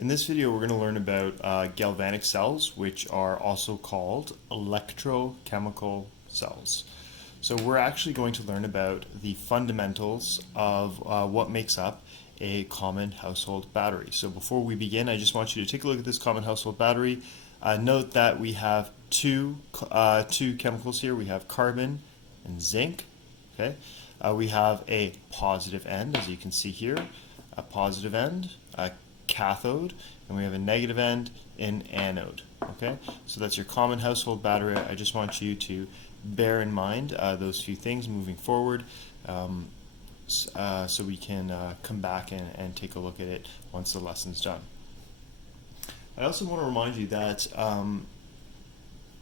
In this video, we're going to learn about galvanic cells, which are also called electrochemical cells. So we're actually going to learn about the fundamentals of what makes up a common household battery. So before we begin, I just want you to take a look at this common household battery. Note that we have two chemicals here. We have carbon and zinc. Okay, we have a positive end, as you can see here, a positive end, a cathode, and we have a negative end in anode. Okay, so that's your common household battery. I just want you to bear in mind those few things moving forward, so we can come back and take a look at it once the lesson's done. I also want to remind you that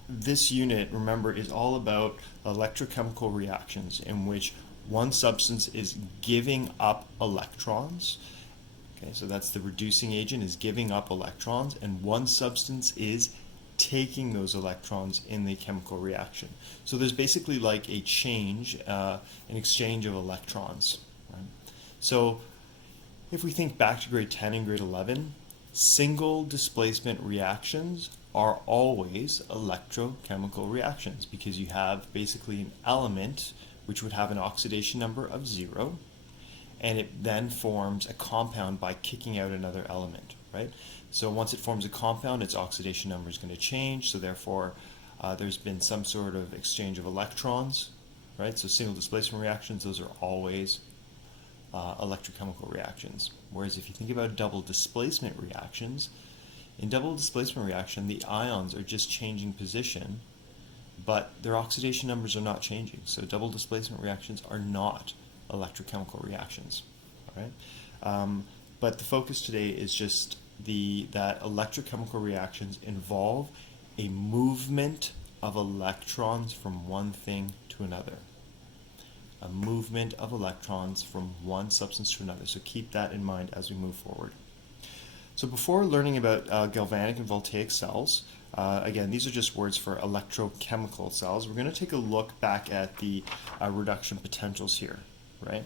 this unit, remember, is all about electrochemical reactions in which one substance is giving up electrons. Okay, so that's the reducing agent is giving up electrons, and one substance is taking those electrons in the chemical reaction. So there's basically like a change, an exchange of electrons. Right? So if we think back to grade 10 and grade 11, single displacement reactions are always electrochemical reactions because you have basically an element which would have an oxidation number of 0, and it then forms a compound by kicking out another element, right? So once it forms a compound, its oxidation number is going to change, so therefore there's been some sort of exchange of electrons, right? So single displacement reactions, those are always electrochemical reactions. Whereas if you think about double displacement reactions, in double displacement reaction, the ions are just changing position, but their oxidation numbers are not changing. So double displacement reactions are not electrochemical reactions. All right? But the focus today is just that electrochemical reactions involve a movement of electrons from one thing to another. A movement of electrons from one substance to another. So keep that in mind as we move forward. So before learning about galvanic and voltaic cells, again, these are just words for electrochemical cells. We're going to take a look back at the reduction potentials here, right?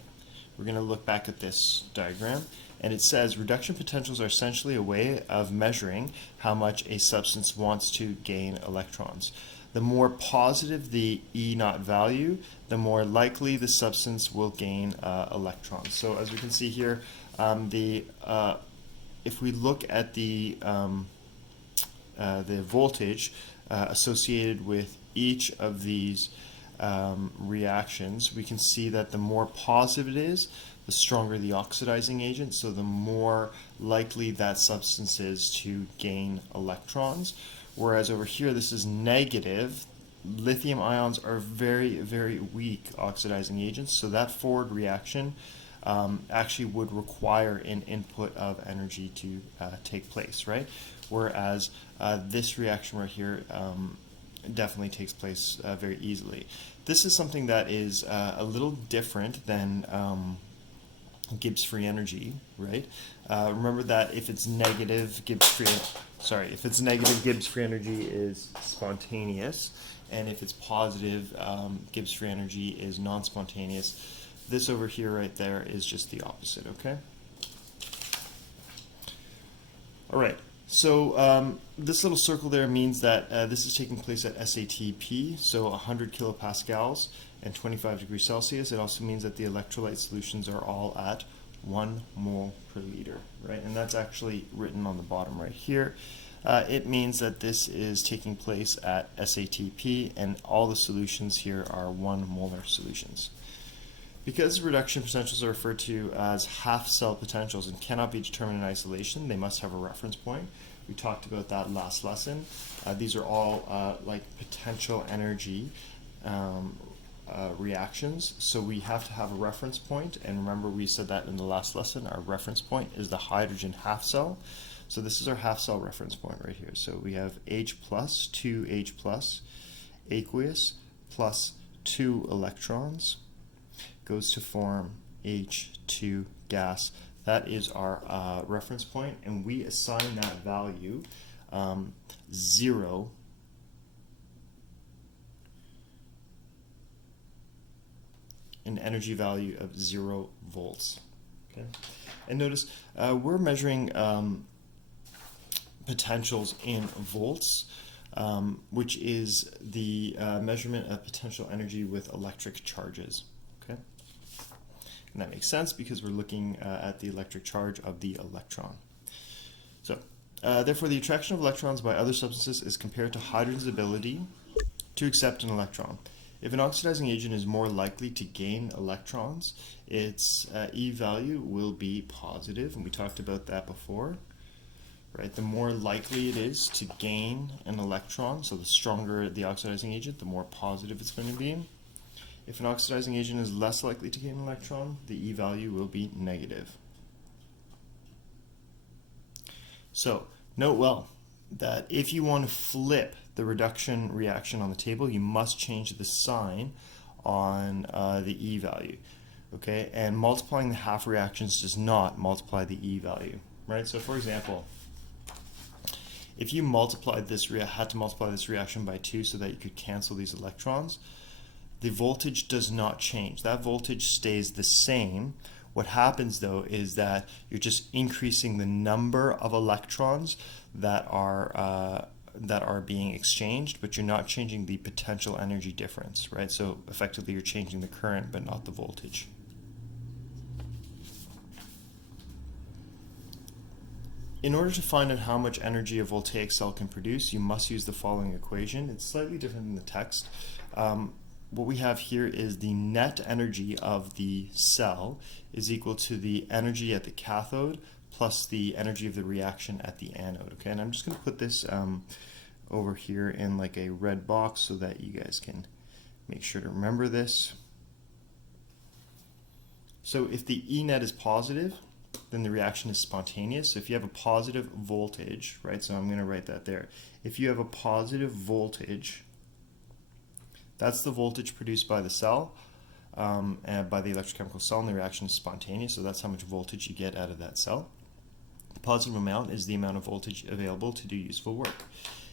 We're going to look back at this diagram, and it says reduction potentials are essentially a way of measuring how much a substance wants to gain electrons. The more positive the E naught value, the more likely the substance will gain electrons. So as we can see here, if we look at the voltage associated with each of these reactions, we can see that the more positive it is, the stronger the oxidizing agent, so the more likely that substance is to gain electrons. Whereas over here, this is negative. Lithium ions are very, very weak oxidizing agents, so that forward reaction actually would require an input of energy to take place, right? Whereas this reaction right here definitely takes place very easily. This is something that is a little different than Gibbs free energy, right? Remember that if it's negative, Gibbs free energy is spontaneous, and if it's positive, Gibbs free energy is non-spontaneous. This over here right there is just the opposite, okay? All right, so this little circle there means that this is taking place at SATP, so 100 kilopascals and 25 degrees Celsius. It also means that the electrolyte solutions are all at 1 mole per liter, right? And that's actually written on the bottom right here. It means that this is taking place at SATP, and all the solutions here are 1 molar solutions. Because reduction potentials are referred to as half-cell potentials and cannot be determined in isolation, they must have a reference point. We talked about that last lesson. These are all like potential energy reactions, so we have to have a reference point, and remember we said that in the last lesson. Our reference point is the hydrogen half-cell. So this is our half-cell reference point right here. So we have H plus, 2H plus, aqueous plus 2 electrons, goes to form H2 gas. That is our reference point, and we assign that value 0 an energy value of 0 volts. Okay? And notice we're measuring potentials in volts, which is the measurement of potential energy with electric charges. Okay, and that makes sense because we're looking at the electric charge of the electron. So, therefore, the attraction of electrons by other substances is compared to hydrogen's ability to accept an electron. If an oxidizing agent is more likely to gain electrons, its E value will be positive, and we talked about that before. Right? The more likely it is to gain an electron, so the stronger the oxidizing agent, the more positive it's going to be. If an oxidizing agent is less likely to gain an electron, the E value will be negative. So, note well that if you want to flip the reduction reaction on the table, you must change the sign on the E value. Okay, and multiplying the half reactions does not multiply the E value. Right? So, for example, if you had to multiply this reaction by 2 so that you could cancel these electrons, the voltage does not change. That voltage stays the same. What happens though is that you're just increasing the number of electrons that are being exchanged, but you're not changing the potential energy difference, right? So effectively you're changing the current but not the voltage. In order to find out how much energy a voltaic cell can produce, you must use the following equation. It's slightly different in the text. What we have here is the net energy of the cell is equal to the energy at the cathode plus the energy of the reaction at the anode. Okay, and I'm just going to put this over here in like a red box so that you guys can make sure to remember this. So if the E net is positive, then the reaction is spontaneous. So if you have a positive voltage, right, so I'm going to write that there. If you have a positive voltage, that's the voltage produced by the cell, and by the electrochemical cell, and the reaction is spontaneous, so that's how much voltage you get out of that cell. The positive amount is the amount of voltage available to do useful work.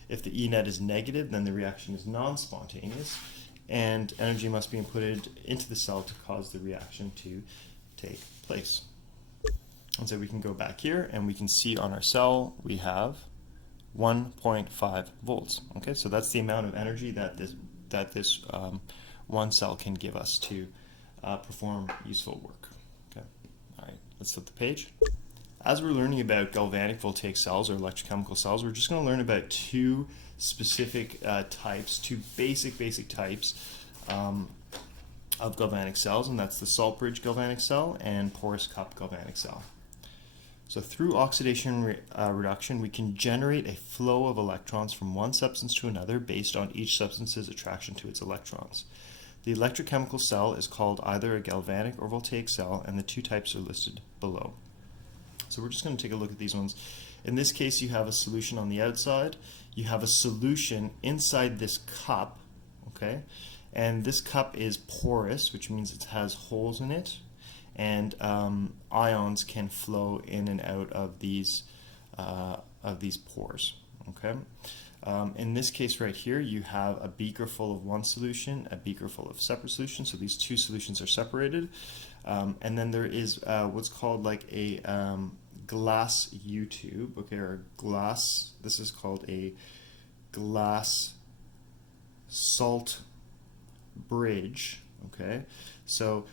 If the E net is negative, then the reaction is non-spontaneous, and energy must be inputted into the cell to cause the reaction to take place. And so we can go back here and we can see on our cell we have 1.5 volts. Okay, so that's the amount of energy that this one cell can give us to perform useful work. Okay, all right, let's flip the page. As we're learning about galvanic voltaic cells or electrochemical cells, we're just going to learn about two specific types, two basic types of galvanic cells, and that's the salt bridge galvanic cell and porous cup galvanic cell. So through oxidation reduction, we can generate a flow of electrons from one substance to another based on each substance's attraction to its electrons. The electrochemical cell is called either a galvanic or voltaic cell, and the two types are listed below. So we're just going to take a look at these ones. In this case, you have a solution on the outside. You have a solution inside this cup, okay? And this cup is porous, which means it has holes in it, and ions can flow in and out of these pores. Okay. In this case right here, you have a beaker full of one solution, a beaker full of separate solutions. So these two solutions are separated, and then there is what's called like a glass U-tube. Okay, or glass. This is called a glass salt bridge. Okay, so.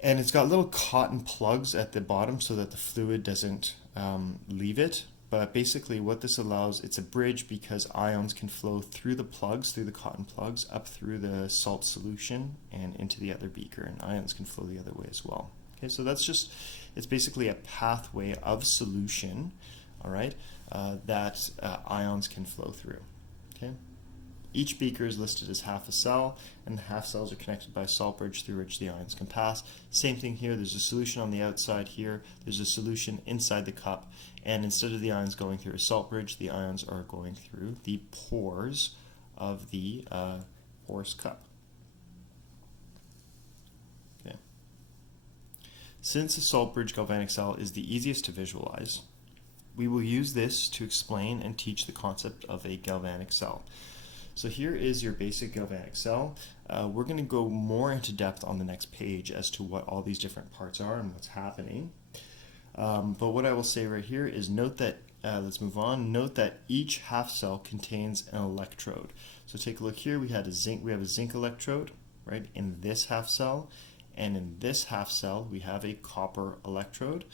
And it's got little cotton plugs at the bottom so that the fluid doesn't leave it. But basically what this allows, it's a bridge because ions can flow through the plugs, through the cotton plugs, up through the salt solution and into the other beaker, and ions can flow the other way as well. Okay, so that's just, it's basically a pathway of solution, all right, that ions can flow through. Okay. Each beaker is listed as half a cell, and the half cells are connected by a salt bridge through which the ions can pass. Same thing here, there's a solution on the outside here, there's a solution inside the cup, and instead of the ions going through a salt bridge, the ions are going through the pores of the porous cup. Okay. Since a salt bridge galvanic cell is the easiest to visualize, we will use this to explain and teach the concept of a galvanic cell. So here is your basic galvanic cell. We're going to go more into depth on the next page as to what all these different parts are and what's happening. But what I will say right here is note that, let's move on, note that each half cell contains an electrode. So take a look here, we have a zinc electrode, right, in this half cell, and in this half cell we have a copper electrode,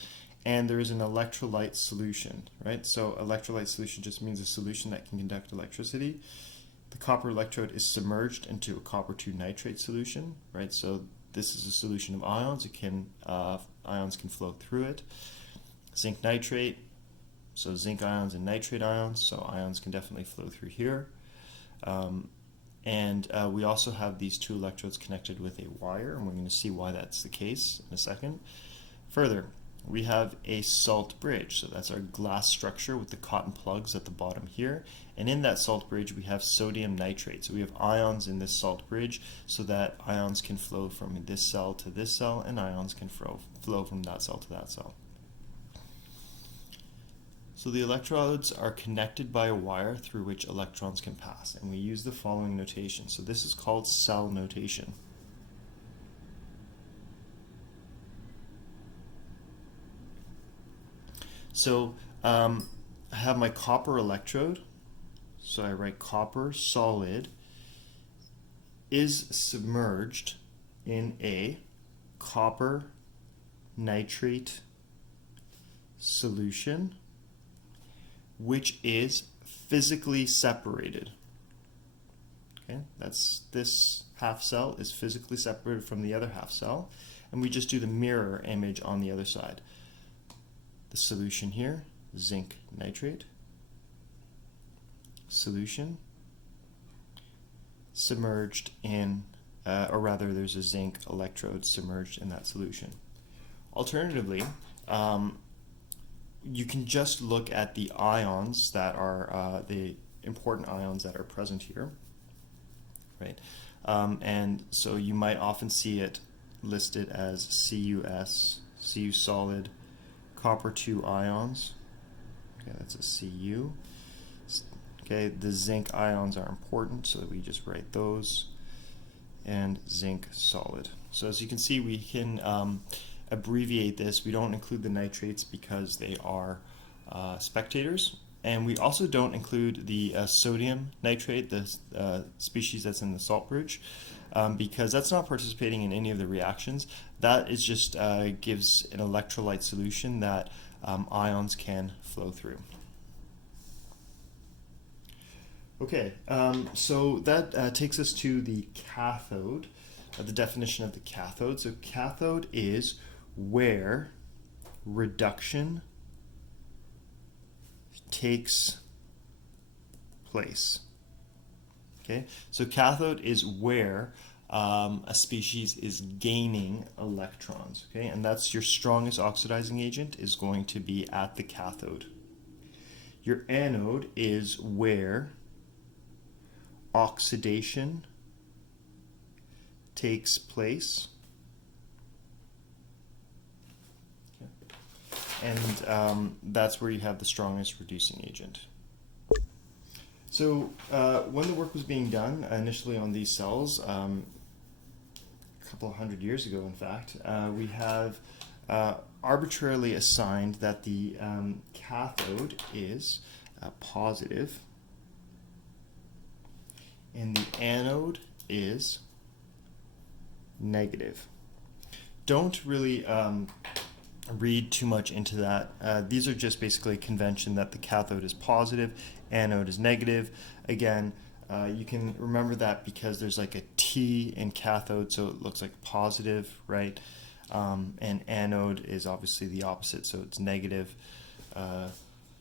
and there is an electrolyte solution, right? So electrolyte solution just means a solution that can conduct electricity. The copper electrode is submerged into a copper 2 nitrate solution, right? So this is a solution of ions. Ions can flow through it. Zinc nitrate, so zinc ions and nitrate ions, so ions can definitely flow through here. We also have these two electrodes connected with a wire, and we're going to see why that's the case in a second. Further, we have a salt bridge, so that's our glass structure with the cotton plugs at the bottom here, and in that salt bridge we have sodium nitrate. So we have ions in this salt bridge so that ions can flow from this cell to this cell, and ions can flow from that cell to that cell. So the electrodes are connected by a wire through which electrons can pass, and we use the following notation. So this is called cell notation. So I have my copper electrode, so I write copper solid is submerged in a copper nitrate solution, which is physically separated. Okay, this half cell is physically separated from the other half cell, and we just do the mirror image on the other side. The solution here, zinc nitrate, solution, submerged in, or rather there's a zinc electrode submerged in that solution. Alternatively, you can just look at the ions that are the important ions that are present here, right? And so you might often see it listed as CuS, Cu solid, copper 2 ions. Okay, that's a Cu. Okay, the zinc ions are important, so we just write those, and zinc solid. So as you can see, we can abbreviate this. We don't include the nitrates because they are spectators, and we also don't include the sodium nitrate, the species that's in the salt bridge, because that's not participating in any of the reactions. That is just gives an electrolyte solution that ions can flow through. Okay, so that takes us to the cathode, the definition of the cathode. So cathode is where reduction takes place. Okay, so cathode is where a species is gaining electrons. Okay, and that's your strongest oxidizing agent is going to be at the cathode. Your anode is where oxidation takes place. And that's where you have the strongest reducing agent. So when the work was being done initially on these cells, a couple of hundred years ago in fact, we have arbitrarily assigned that the cathode is positive and the anode is negative. Don't really read too much into that. These are just basically a convention that the cathode is positive, anode is negative. Again, you can remember that because there's like a T in cathode, so it looks like positive, right? And anode is obviously the opposite, so it's negative.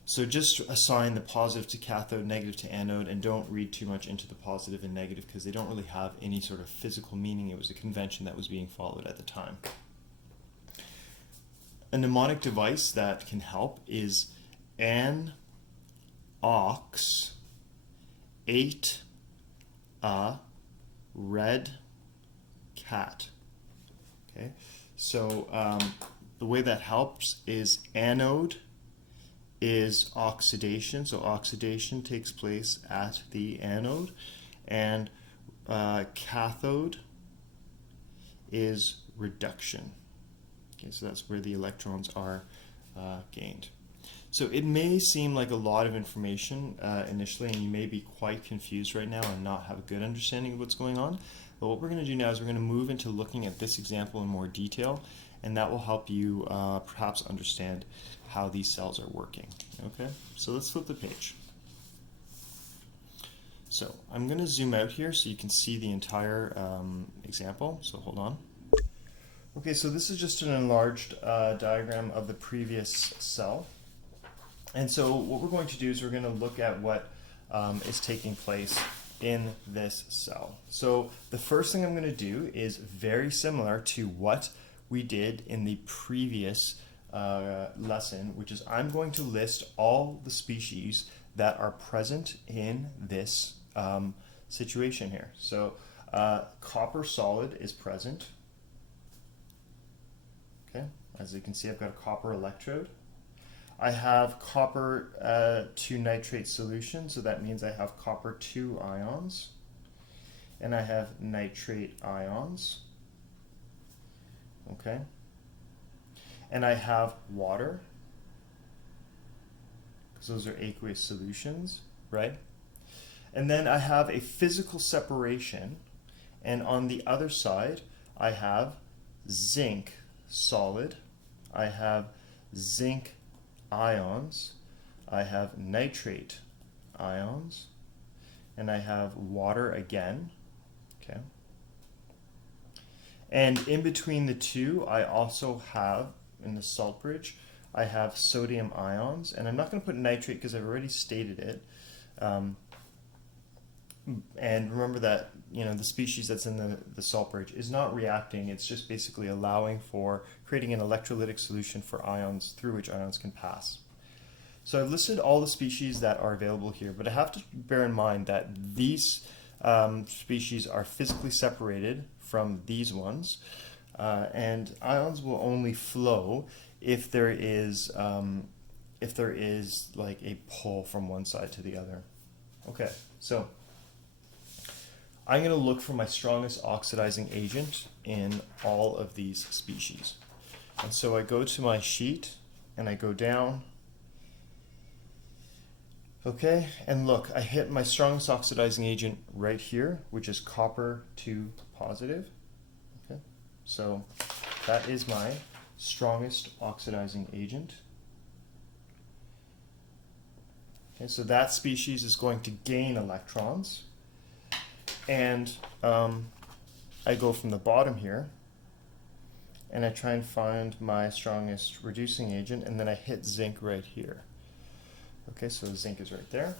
So just assign the positive to cathode, negative to anode, and don't read too much into the positive and negative because they don't really have any sort of physical meaning. It was a convention that was being followed at the time. A mnemonic device that can help is an ox ate a red cat. Okay, so the way that helps is anode is oxidation, so oxidation takes place at the anode, and cathode is reduction. Okay, so that's where the electrons are gained. So it may seem like a lot of information initially, and you may be quite confused right now and not have a good understanding of what's going on. But what we're going to do now is we're going to move into looking at this example in more detail, and that will help you perhaps understand how these cells are working. Okay, so let's flip the page. So I'm going to zoom out here so you can see the entire example, so hold on. Okay, so this is just an enlarged diagram of the previous cell. And so what we're going to do is we're going to look at what is taking place in this cell. So the first thing I'm going to do is very similar to what we did in the previous lesson, which is I'm going to list all the species that are present in this situation here. So copper solid is present. Okay, as you can see, I've got a copper electrode. I have copper 2 nitrate solution, so that means I have copper 2 ions, and I have nitrate ions. Okay, and I have water, because those are aqueous solutions, right? And then I have a physical separation, and on the other side I have zinc solid, I have zinc ions, I have nitrate ions, and I have water again. Okay. And in between the two, I also have, in the salt bridge, I have sodium ions, and I'm not going to put nitrate because I've already stated it. And remember that, you know, the species that's in the salt bridge is not reacting, it's just basically allowing for creating an electrolytic solution for ions through which ions can pass. So I've listed all the species that are available here, but I have to bear in mind that these species are physically separated from these ones, and ions will only flow if there is like a pull from one side to the other. Okay, so I'm going to look for my strongest oxidizing agent in all of these species. And so I go to my sheet and I go down. Okay, and look, I hit my strongest oxidizing agent right here, which is copper 2 positive. Okay, so that is my strongest oxidizing agent. Okay, so that species is going to gain electrons. And I go from the bottom here, and I try and find my strongest reducing agent, and then I hit zinc right here. Okay, so zinc is right there.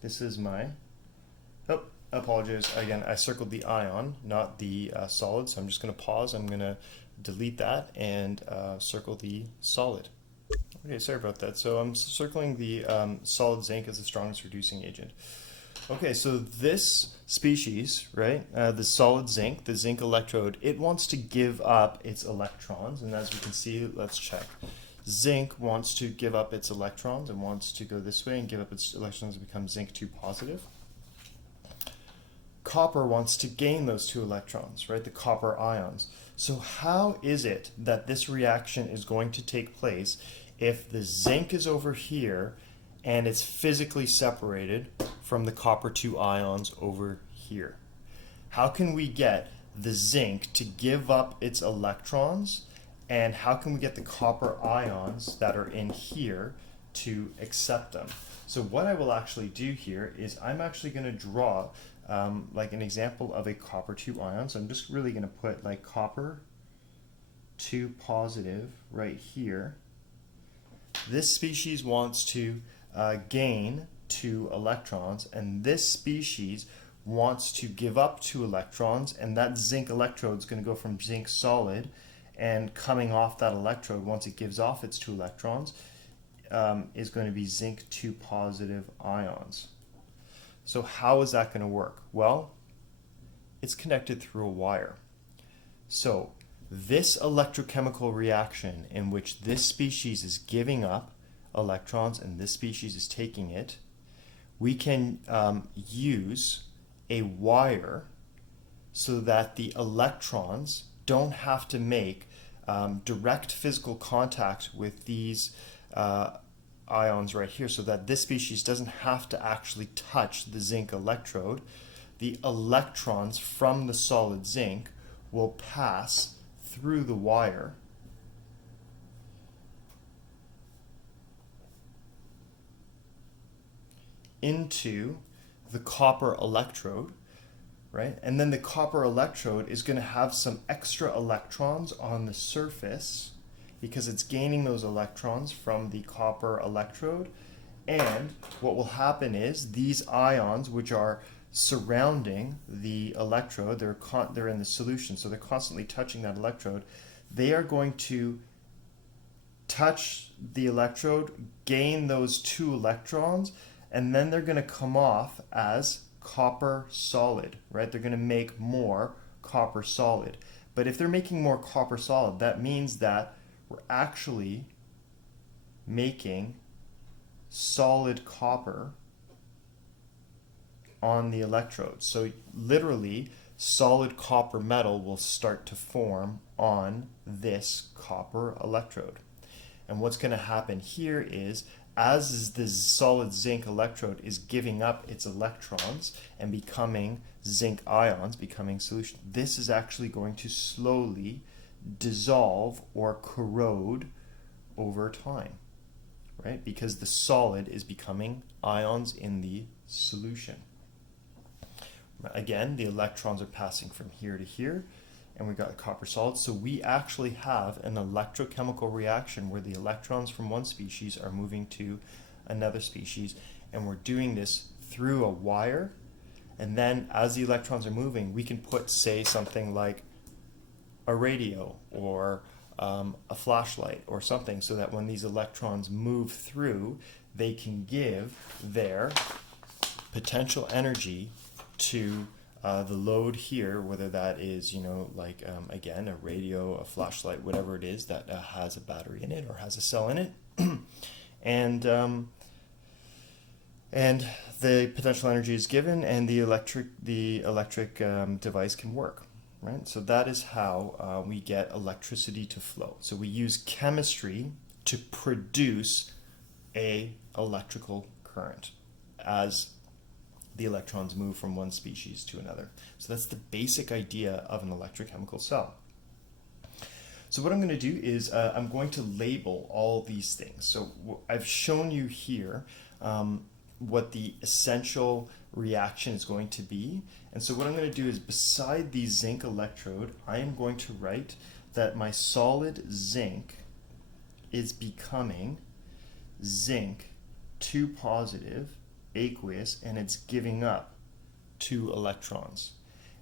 This is my, oh, apologies, again, I circled the ion, not the solid, so I'm just going to pause. I'm going to delete that and circle the solid. Okay, sorry about that. So I'm circling the solid zinc as the strongest reducing agent. Okay, so this species, right, the solid zinc, the zinc electrode, it wants to give up its electrons, and as we can see, let's check. Zinc wants to give up its electrons and wants to go this way and give up its electrons and become zinc 2 positive. Copper wants to gain those 2 electrons, right, the copper ions. So how is it that this reaction is going to take place if the zinc is over here and it's physically separated from the copper 2 ions over here? How can we get the zinc to give up its electrons, and how can we get the copper ions that are in here to accept them? So what I will actually do here is I'm actually going to draw like an example of a copper 2 ion. So I'm just really going to put like copper 2 positive right here. This species wants to gain 2 electrons, and this species wants to give up 2 electrons, and that zinc electrode is going to go from zinc solid, and coming off that electrode, once it gives off its 2 electrons, is going to be zinc 2 positive ions. So how is that going to work? Well, it's connected through a wire. So this electrochemical reaction in which this species is giving up electrons and this species is taking it, we can use a wire so that the electrons don't have to make direct physical contact with these ions right here, so that this species doesn't have to actually touch the zinc electrode, the electrons from the solid zinc will pass through the wire into the copper electrode, right? And then the copper electrode is going to have some extra electrons on the surface because it's gaining those electrons from the copper electrode. And what will happen is these ions, which are surrounding the electrode, they're in the solution, so they're constantly touching that electrode. They are going to touch the electrode, gain those 2 electrons, and then they're going to come off as copper solid, right? They're going to make more copper solid. But if they're making more copper solid, that means that we're actually making solid copper on the electrode. So literally, solid copper metal will start to form on this copper electrode. And what's going to happen here is, as the solid zinc electrode is giving up its electrons and becoming zinc ions, becoming solution, this is actually going to slowly dissolve or corrode over time, right? Because the solid is becoming ions in the solution. Again, the electrons are passing from here to here, and we got copper solid. So we actually have an electrochemical reaction where the electrons from one species are moving to another species, and we're doing this through a wire. And then as the electrons are moving, we can put, say, something like a radio or a flashlight or something, so that when these electrons move through, they can give their potential energy to the load here, whether that is, like, again, a radio, a flashlight, whatever it is that has a battery in it or has a cell in it. and the potential energy is given, and the electric device can work, right? So that is how we get electricity to flow. So we use chemistry to produce a electrical current as the electrons move from one species to another. So that's the basic idea of an electrochemical cell. So what I'm going to do is I'm going to label all these things. So I've shown you here what the essential reaction is going to be. And so what I'm going to do is, beside the zinc electrode, I am going to write that my solid zinc is becoming zinc 2 positive aqueous, and it's giving up 2 electrons.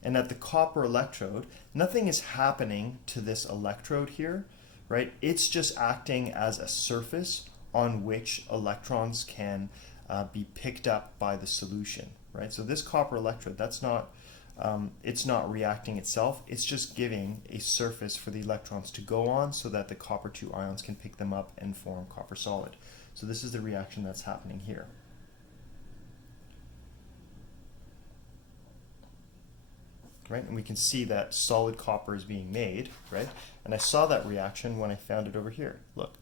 And at the copper electrode, nothing is happening to this electrode here, right? It's just acting as a surface on which electrons can be picked up by the solution, right? So this copper electrode, that's not, it's not reacting itself. It's just giving a surface for the electrons to go on so that the copper 2 ions can pick them up and form copper solid. So this is the reaction that's happening here. Right? And we can see that solid copper is being made, right? And I saw that reaction when I found it over here. Look,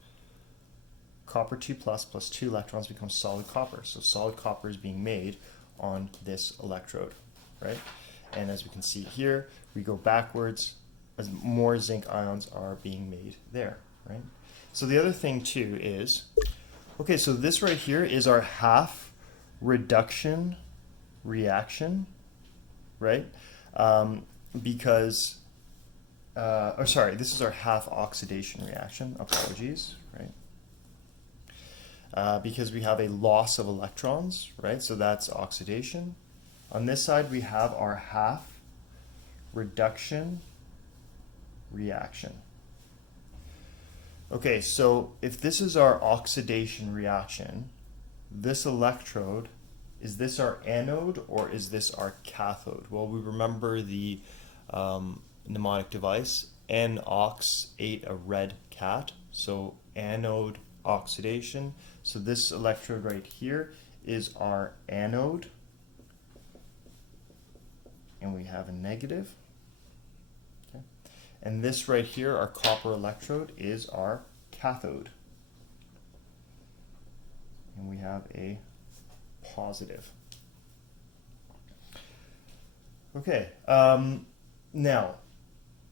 copper 2 plus 2 electrons becomes solid copper. So solid copper is being made on this electrode, right? And as we can see here, we go backwards as more zinc ions are being made there, right? So the other thing too is, okay, so this right here is our half reduction reaction, right? This is our half oxidation reaction, apologies, right? Because we have a loss of electrons, right? So that's oxidation. On this side, we have our half reduction reaction. Okay, so if this is our oxidation reaction, this electrode, is this our anode or is this our cathode? Well, we remember the mnemonic device, N-ox ate a red cat, so anode oxidation. So this electrode right here is our anode, and we have a negative. Okay. And this right here, our copper electrode, is our cathode. And we have a positive. Okay, now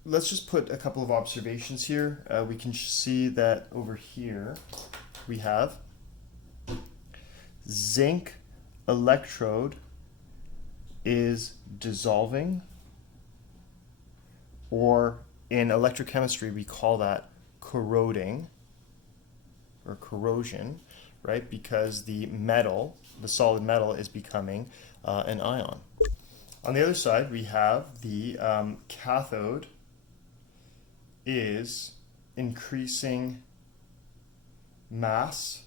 let's just put a couple of observations here. We can see that over here we have zinc electrode is dissolving, or in electrochemistry we call that corroding or corrosion, right? Because the metal, the solid metal, is becoming an ion. On the other side, we have the cathode is increasing mass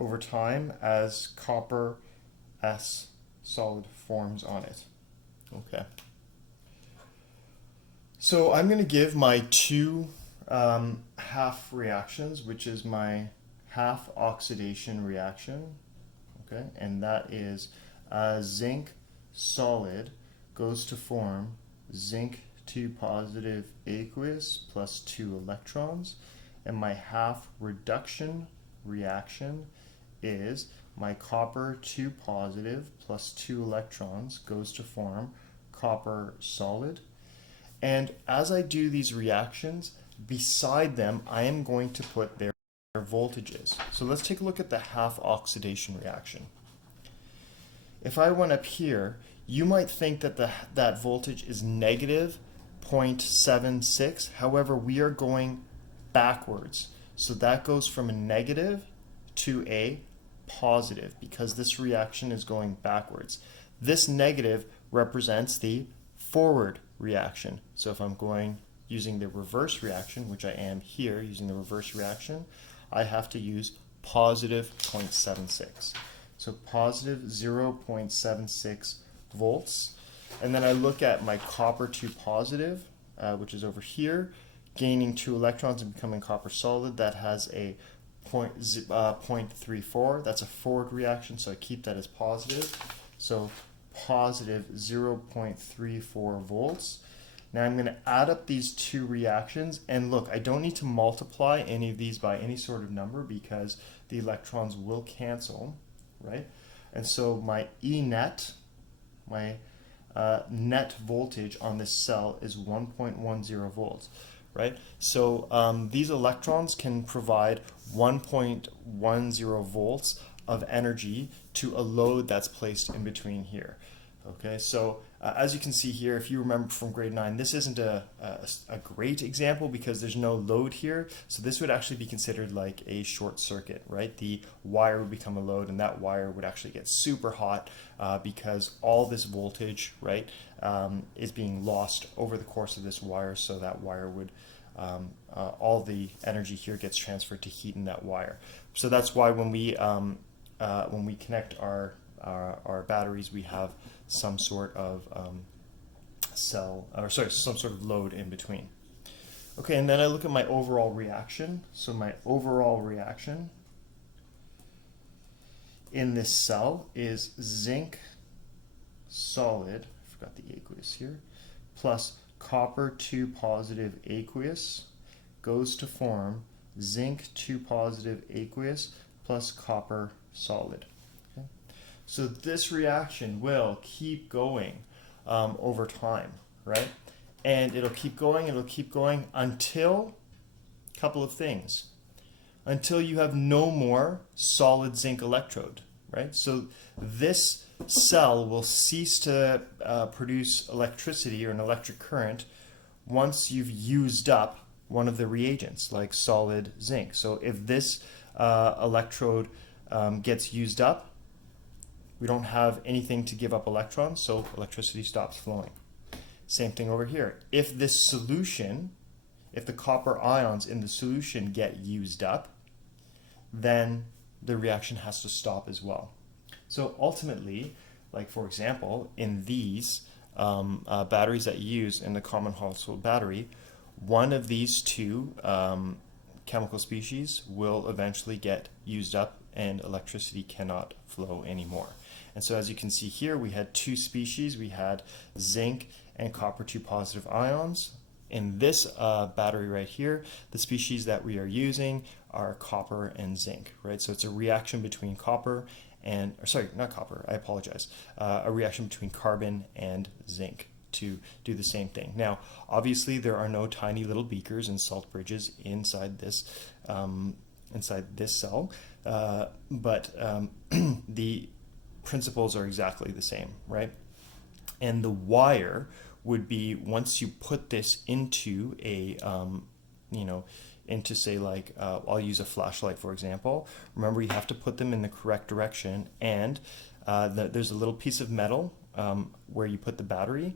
over time as copper S solid forms on it. Okay. So I'm going to give my two half reactions, which is my half oxidation reaction, okay, and that is zinc solid goes to form zinc 2 positive aqueous plus 2 electrons, and my half reduction reaction is my copper 2 positive plus 2 electrons goes to form copper solid. And as I do these reactions, beside them I am going to put their voltages. So let's take a look at the half oxidation reaction. If I went up here, you might think that that voltage is negative 0.76. However, we are going backwards. So that goes from a negative to a positive because this reaction is going backwards. This negative represents the forward reaction. So if I'm going using the reverse reaction, which I am here using the reverse reaction, I have to use positive 0.76. So positive 0.76 volts. And then I look at my copper 2 positive, which is over here, gaining 2 electrons and becoming copper solid. That has a 0.34. That's a forward reaction, so I keep that as positive. So positive 0.34 volts. Now I'm going to add up these two reactions, and look, I don't need to multiply any of these by any sort of number because the electrons will cancel, right? And so my E net, my net voltage on this cell is 1.10 volts, right? So these electrons can provide 1.10 volts of energy to a load that's placed in between here. Okay, so as you can see here, if you remember from grade 9, this isn't a great example because there's no load here. So this would actually be considered like a short circuit, right? The wire would become a load, and that wire would actually get super hot because all this voltage, right, is being lost over the course of this wire. So that wire would, all the energy here gets transferred to heat in that wire. So that's why when we connect our batteries, we have some sort of some sort of load in between. Okay, and then I look at my overall reaction. So my overall reaction in this cell is zinc solid, I forgot the aqueous here, plus copper 2 positive aqueous goes to form zinc 2 positive aqueous plus copper solid. So this reaction will keep going over time, right? And it'll keep going until a couple of things. Until you have no more solid zinc electrode, right? So this cell will cease to produce electricity or an electric current once you've used up one of the reagents, like solid zinc. So if this electrode gets used up, we don't have anything to give up electrons, so electricity stops flowing. Same thing over here. If this solution, if the copper ions in the solution get used up, then the reaction has to stop as well. So ultimately, like for example, in these batteries that you use in the common household battery, one of these two chemical species will eventually get used up and electricity cannot flow anymore. And so as you can see here, we had two species. We had zinc and copper 2 positive ions in this battery right here, the species that we are using are copper and zinc, right? So it's a reaction between copper and, or sorry, not copper, I apologize, a reaction between carbon and zinc to do the same thing. Now, obviously, there are no tiny little beakers and salt bridges inside this cell, but the principles are exactly the same, right? And the wire would be, once you put this into a, into say like, I'll use a flashlight for example. Remember, you have to put them in the correct direction, and there's a little piece of metal where you put the battery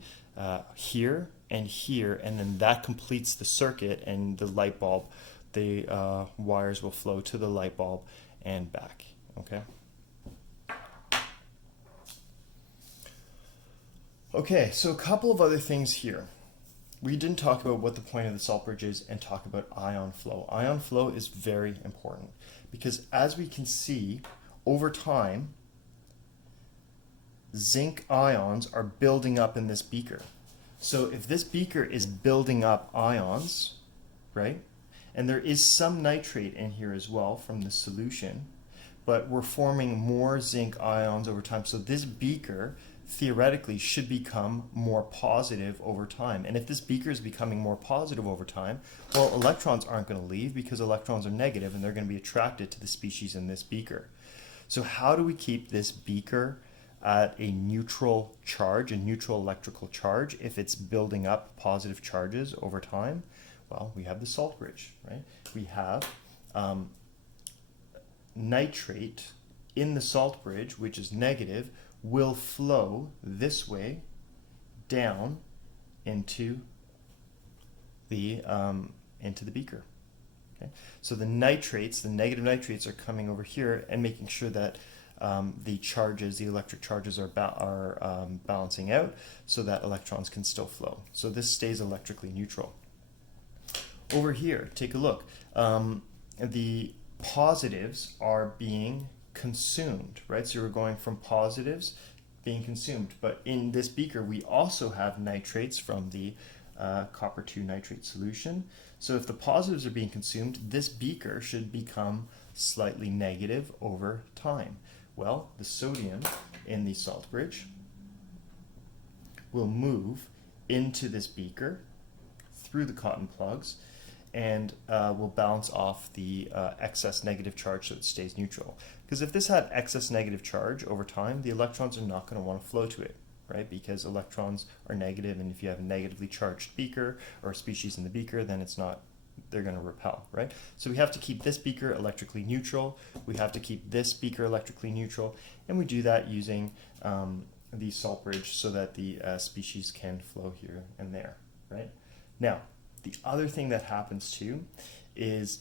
here, and then that completes the circuit, and the light bulb, the wires will flow to the light bulb and back, okay? Okay, so a couple of other things here. We didn't talk about what the point of the salt bridge is and talk about ion flow. Ion flow is very important because, as we can see, over time, zinc ions are building up in this beaker. So if this beaker is building up ions, right, and there is some nitrate in here as well from the solution, but we're forming more zinc ions over time. So this beaker theoretically should become more positive over time. And if this beaker is becoming more positive over time, well, electrons aren't going to leave because electrons are negative and they're going to be attracted to the species in this beaker. So how do we keep this beaker at a neutral charge, a neutral electrical charge, if it's building up positive charges over time? Well, we have the salt bridge, right? We have nitrate in the salt bridge, which is negative, will flow this way down into the beaker. Okay? So the nitrates, the negative nitrates, are coming over here and making sure that the charges, the electric charges, are balancing out so that electrons can still flow. So this stays electrically neutral. Over here, take a look. The positives are being consumed, right? So we're going from positives being consumed, but in this beaker we also have nitrates from the copper 2 nitrate solution. So if the positives are being consumed, this beaker should become slightly negative over time. Well, the sodium in the salt bridge will move into this beaker through the cotton plugs and will balance off the excess negative charge so it stays neutral. Because if this had excess negative charge over time, the electrons are not going to want to flow to it, right? Because electrons are negative, and if you have a negatively charged beaker or species in the beaker, then it's not, they're going to repel, right? So we have to keep this beaker electrically neutral. We have to keep this beaker electrically neutral, and we do that using the salt bridge so that the species can flow here and there, right? Now, the other thing that happens too is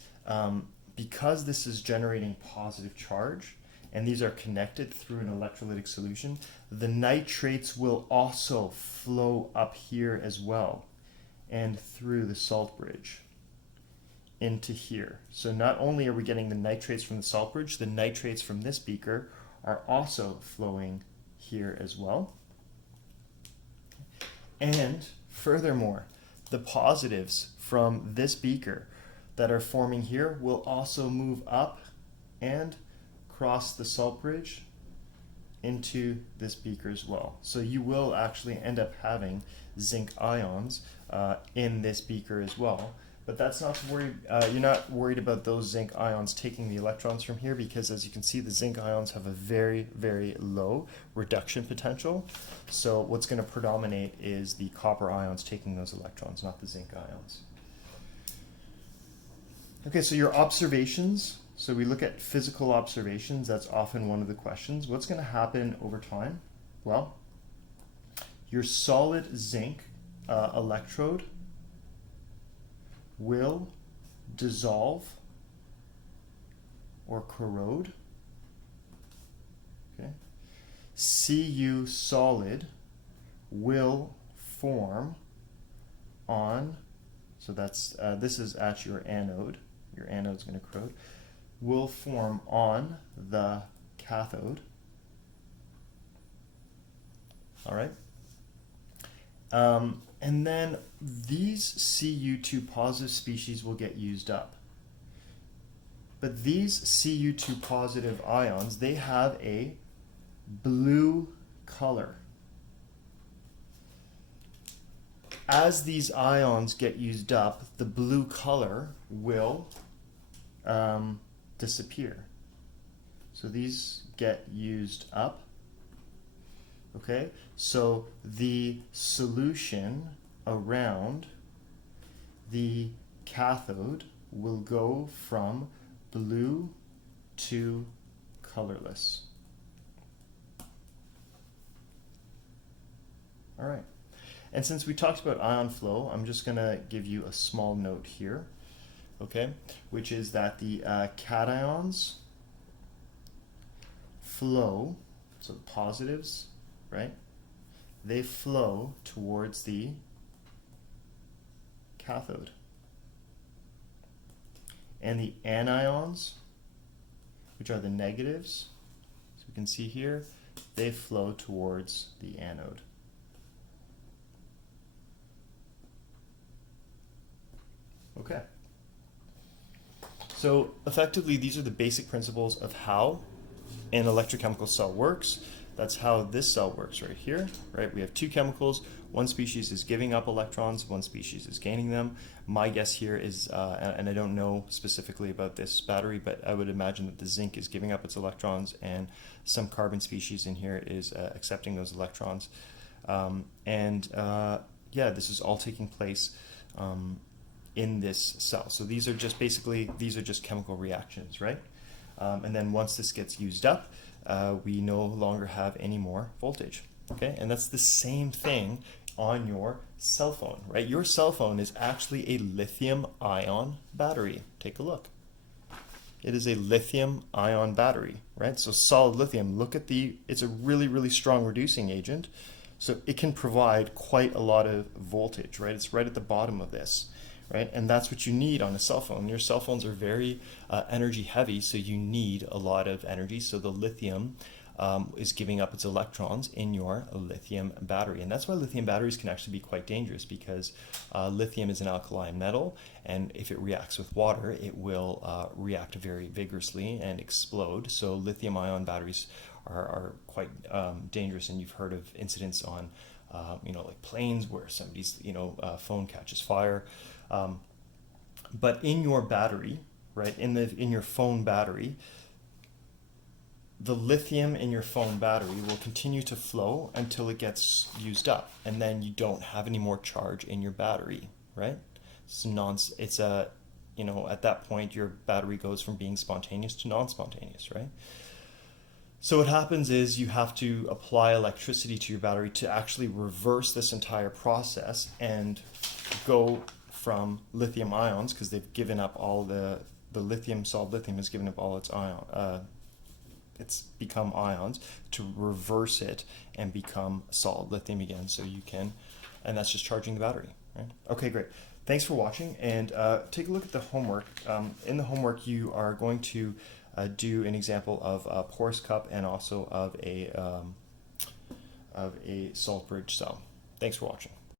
because this is generating positive charge and these are connected through an electrolytic solution, the nitrates will also flow up here as well and through the salt bridge into here. So not only are we getting the nitrates from the salt bridge, the nitrates from this beaker are also flowing here as well. And furthermore, the positives from this beaker that are forming here will also move up and cross the salt bridge into this beaker as well. So you will actually end up having zinc ions in this beaker as well. But that's not to worry, you're not worried about those zinc ions taking the electrons from here, because as you can see, the zinc ions have a very, very low reduction potential. So what's going to predominate is the copper ions taking those electrons, not the zinc ions. Okay, so your observations. So we look at physical observations. That's often one of the questions. What's going to happen over time? Well, your solid zinc electrode will dissolve or corrode. Okay. Cu solid will form on, so that's this is at your anode. Your anode is going to corrode. Will form on the cathode. All right. And then these Cu2 positive species will get used up. But these Cu2 positive ions, they have a blue color. As these ions get used up, the blue color will disappear. So these get used up. Okay, so the solution around the cathode will go from blue to colorless. All right. And since we talked about ion flow, I'm just going to give you a small note here, okay, which is that the cations flow, so the positives, right, they flow towards the cathode. And the anions, which are the negatives, so we can see here, they flow towards the anode. Okay. So effectively, these are the basic principles of how an electrochemical cell works. That's how this cell works right here, right? We have two chemicals. One species is giving up electrons, one species is gaining them. My guess here is, and I don't know specifically about this battery, but I would imagine that the zinc is giving up its electrons and some carbon species in here is accepting those electrons. Yeah, this is all taking place in this cell. So these are just basically, these are just chemical reactions, right? And then once this gets used up, we no longer have any more voltage, okay? And that's the same thing on your cell phone, right? Your cell phone is actually a lithium-ion battery. Take a look. It is a lithium-ion battery, right? So solid lithium, look at it's a really, really strong reducing agent. So it can provide quite a lot of voltage, right? It's right at the bottom of this. Right? And that's what you need on a cell phone. Your cell phones are very energy heavy, so you need a lot of energy. So the lithium is giving up its electrons in your lithium battery. And that's why lithium batteries can actually be quite dangerous, because lithium is an alkaline metal, and if it reacts with water, it will react very vigorously and explode. So lithium ion batteries are quite dangerous, and you've heard of incidents on like planes where somebody's phone catches fire. But in your battery, right, in your phone battery, the lithium in your phone battery will continue to flow until it gets used up, and then you don't have any more charge in your battery, right? It's at that point your battery goes from being spontaneous to non-spontaneous, right? So what happens is you have to apply electricity to your battery to actually reverse this entire process and go from lithium ions, because they've given up all the lithium, solid lithium has given up all its it's become ions, to reverse it and become solid lithium again, so you can, and that's just charging the battery, right? Okay, great. Thanks for watching, and take a look at the homework. In the homework, you are going to do an example of a porous cup and also of a salt bridge cell. Thanks for watching.